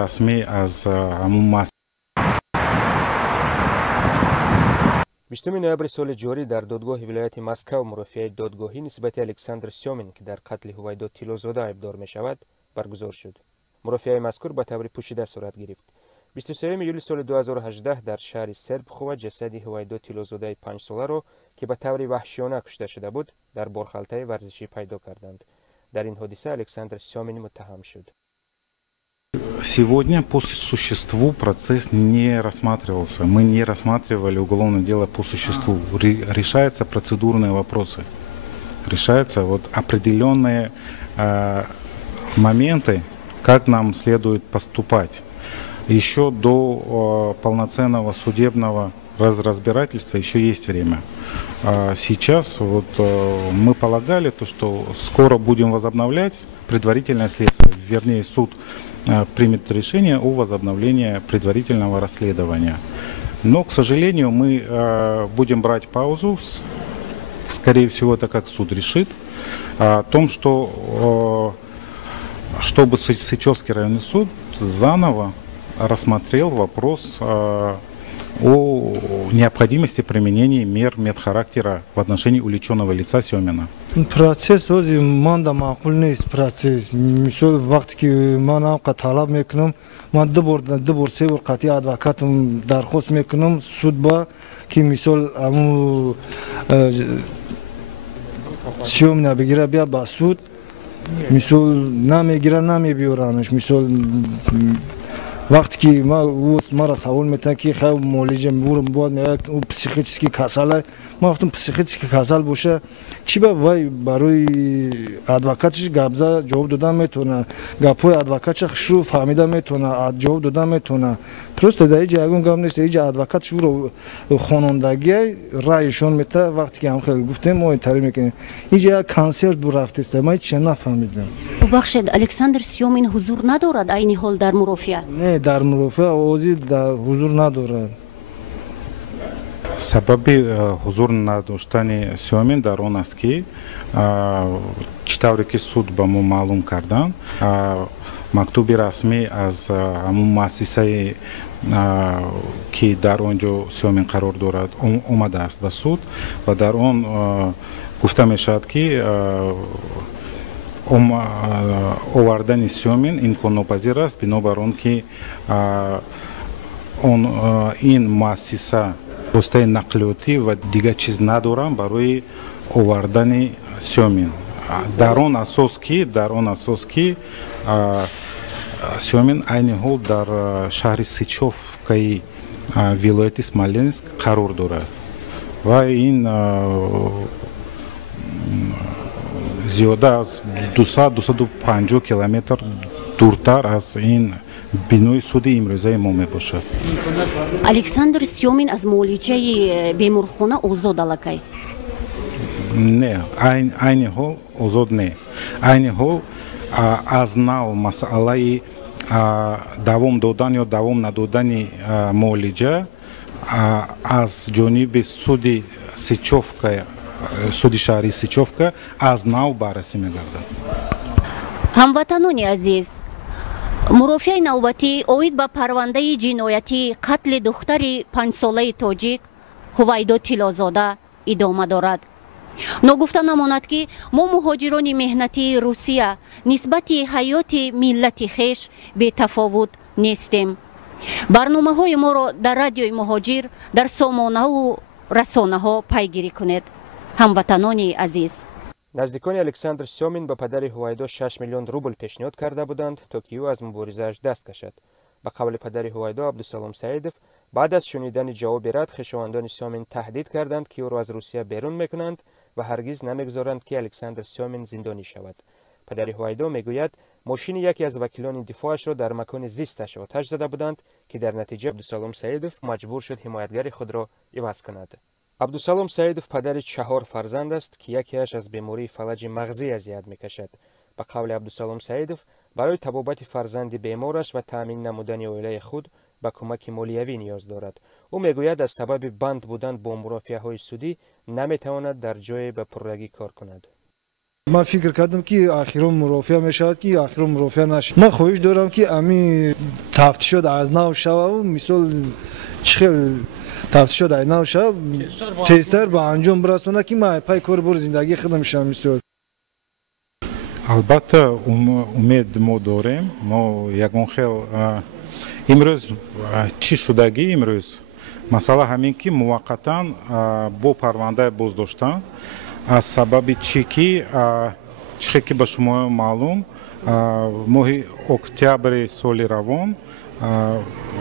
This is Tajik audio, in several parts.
رسمی از همون 20 ноябри соли ҷорӣ дар додгоҳи вилояти Москав мурофиаи додгоҳӣ нисбати Александр Сёмин, ки дар қатли Ҳувайдо Тилозода айбдор мешавад, баргузор шуд. мурофиаи мазкур ба таври пӯшида сурат гирифт. 23 июли соли 2018 дар шаҳри Сербхова ҷасади Ҳувайдо Тилозодаи 5-соларо, ки ба таври ваҳшиёна кушта шуда буд, дар борхалтаи варзишӣ пайдо карданд. дар ин ҳодиса Александр Сёмин муттаҳам шуд. Сегодня по существу процесс не рассматривался. Мы не рассматривали уголовное дело по существу. Решаются процедурные вопросы. Решаются вот определенные моменты, как нам следует поступать. Еще до полноценного судебного разбирательства еще есть время. Сейчас вот, мы полагали, что скоро будем возобновлять предварительное следствие, вернее суд примет решение о возобновлении предварительного расследования. Но, к сожалению, мы будем брать паузу, скорее всего, это как суд решит, о том, что чтобы Сычевский районный суд заново рассмотрел вопрос о необходимости применения мер медхарактера в отношении увлеченного лица Сёмина. Процесс ози манда маъқул нест процесс. Мисол вақте ки ман ҳам талаб мекунам, ман ду бор се бор қатъи адвокатам дархост мекунам суд ба ки мисол аму Сёмина бигира бия ба суд, мисол намегира намебиёранаш. Мисол вақте ки мара савол метавонад ки хай молиҷа бояд ӯ психически касал аст, ман гуфтам психически касал боша чӣ ба вай барои адвокатиш гапза ҷавоб додан метавонад, гапҳои адвокаташро фаҳмида метавонад, ҷавоб додан метавонад. Просто дар иҷа ягон гап нест, иҷа адвокаташ ӯро хонондагӣ раъйшон метавад. Вақте ки ҳамхел гуфтем мо интарвю мекунем, иҷа як консерт бу рафтест, ман ҳеҷ чиз нафаҳмидам. Бубахшед, Александр Сёмин ҳузур надорад айни ҳол дар мурофиа? Не, дар мурофиа овози ҳузур надорад. Сабаби ҳузур надоштани Сёмин дар он аст ки чӣ тавре ки суд ба мо маълум кардан, мактуби расмӣ аз ҳамун муассисае ки дар он ҷо Сёмин қарор дорад омадааст ба суд ва дар он гуфта мешавад ки овардани Сёмин имконнопазир аст, бинобар он ки ин муассиса воситаи нақлиётӣ ва дигар чиз надорам барои овардани Сёмин. Дар он асос ки Сёмин айни ҳол дар шаҳри Сычевкаи вилояти Смоленск қарор дорад ва ин зиёда аз 200-250 километр дуртар аз ин бинои суди имрӯзаи мо мебошад. Александр Сёмин аз муолиҷаи беморхона озод аллакай? Не, айни ҳол озод не. Айни ҳол аз нав масъалаи давом додан ё давом надодани муолиҷа аз ҷониби суди Сычевка, суди шаҳри Сычевка аз нав баррасӣ мегардад. ҳамватанони азиз, мурофиаи навбатӣ оид ба парвандаи ҷиноятии қатли духтари 5-солаи тоҷик Ҳувайдо Тилозода идома дорад. ногуфта намонад ки мо муҳоҷирони меҳнатии Русия нисбати ҳаёти миллати хеш бетафовут нестем. барномаҳои моро дар радиои муҳоҷир дар сомонаву расонаҳо пайгирӣ кунед. ҳамватанони азиз, наздикони Александр Сёмин ба падари Ҳувайдо 6 миллион рубл пешниҳод карда буданд, то ки ӯ аз муборизааш даст кашад. ба қавли падари Ҳувайдо Абдусалом Саидов, баъд аз шунидани ҷавоби рад хешовандони Сёмин таҳдид карданд ки ӯро аз Русия берун мекунанд ва ҳаргиз намегузоранд ки Александр Сёмин зиндонӣ шавад. падари Ҳувайдо мегӯяд, мошини яке аз вакилони дифоашро дар макони зисташ оташ зада буданд, ки дар натиҷа Абдусалом Саидов маҷбур шуд ҳимоятгари худро иваз кунад. Абдусалом Саидов падари 4 фарзанд аст, ки якеаш аз бемории фалаҷи мағзӣ азият мекашад. ба қавли Абдусалом Саидов, барои табобати фарзанди бемораш ва таъмин намудани оилаи худ ба кӯмаки молиявӣ ниёз дорад. ӯ мегӯяд аз сабаби банд будан бо мурофиаҳои судӣ наметавонад дар ҷое ба пуррагӣ кор кунад. من فکر کردم که آخرون مرافع میشود که آخرون مرافع نشد. من خواهش دارم که امی تفتیشات از نو شود، مثال چخل تفتیشات از نو شود تستر به انجام برسونه که من پای کار بر زندگی خودم شم. مثال البته امید ما داریم. ما یگان خیل امروز چی شدگی امروز مثلا همین که موقتا با پرونده باز داشتن از سبب چی که چی که به شما معلوم ماه اکتبر سال روان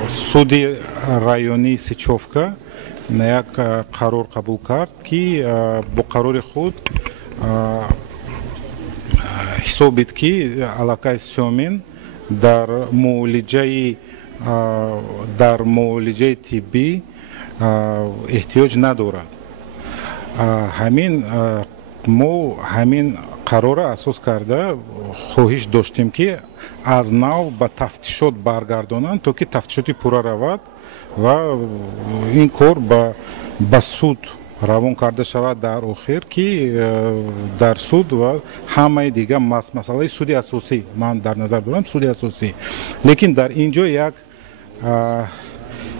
суд райони Сичевка як қарор қабул кард ки бо қарори худ ҳисобид ки аллакай Сёмин дар муолиҷаи тиббӣ эҳтиёҷ надорад. ҳамин мо ҳамин қарора асос карда хоҳиш доштем ки аз нав ба тафтишот баргардонанд то ки тафтишоти пурра равад ва ин кор ба суд равон карда шавад дар охир ки дар суд ва ҳамаи дигар масъалаи суди асосӣ ман дар назар дорам суди асосӣ. лекин дар ин ҷо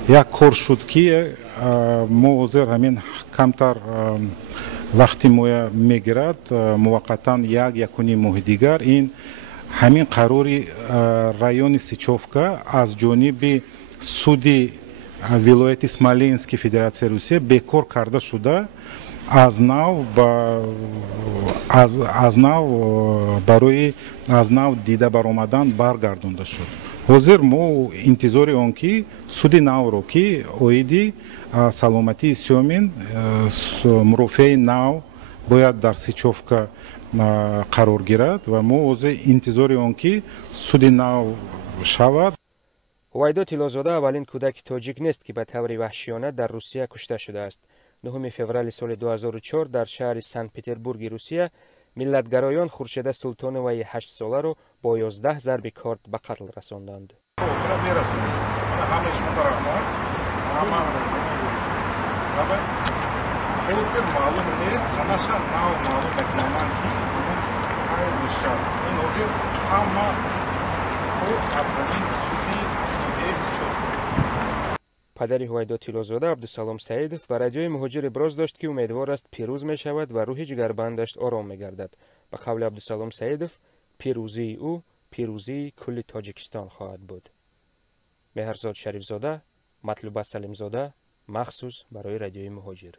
як кор шуд ки мо ҳозир ҳамин камтар вақти моя мегирад муваққатан якуни моҳи дигар ин ҳамин қарори райони Сичевка аз ҷониби суди вилояти Смоленски Федератсияи Русия бекор карда шуда аз нав барои аз нав дида баромадан баргардонда шуд. ҳозир мо интизори он ки суди навро ки оиди саломатии Сёмин мурофиаи нав бояд дар Сичевка қарор гирад ва мо ҳозир интизори он ки суди нав шавад. ҳувайдо Тилозода аввалин кӯдаки тоҷик нест ки ба таври ваҳшиёна дар Русия кушта шудааст. 9 феврали соли 2004 дар шаҳри Санкт-Петербурги Русия миллатгароён Хуршеда Султоноваи 8 соларо бо 11 зарби корд ба қатл расонданд. ҳозир маълум нест, ҳамаша нав маълум мекунанд ки ҳай мешавад. ин ҳозир ҳама ход аз ҳамин суди Сичевка. падари ҳувайдо Тилозода Абдусалом Саидов ба радиои Муҳоҷир иброз дошт ки умедвор аст пирӯз мешавад ва рӯҳи ҷигарбандаш ором мегардад. ба қавли Абдусалом Саидов пирӯзии ӯ пирӯзии кулли Тоҷикистон хоҳад буд. Меҳрзод Шарифзода, Матлуба Салимзода, махсус барои радиои Муҳоҷир.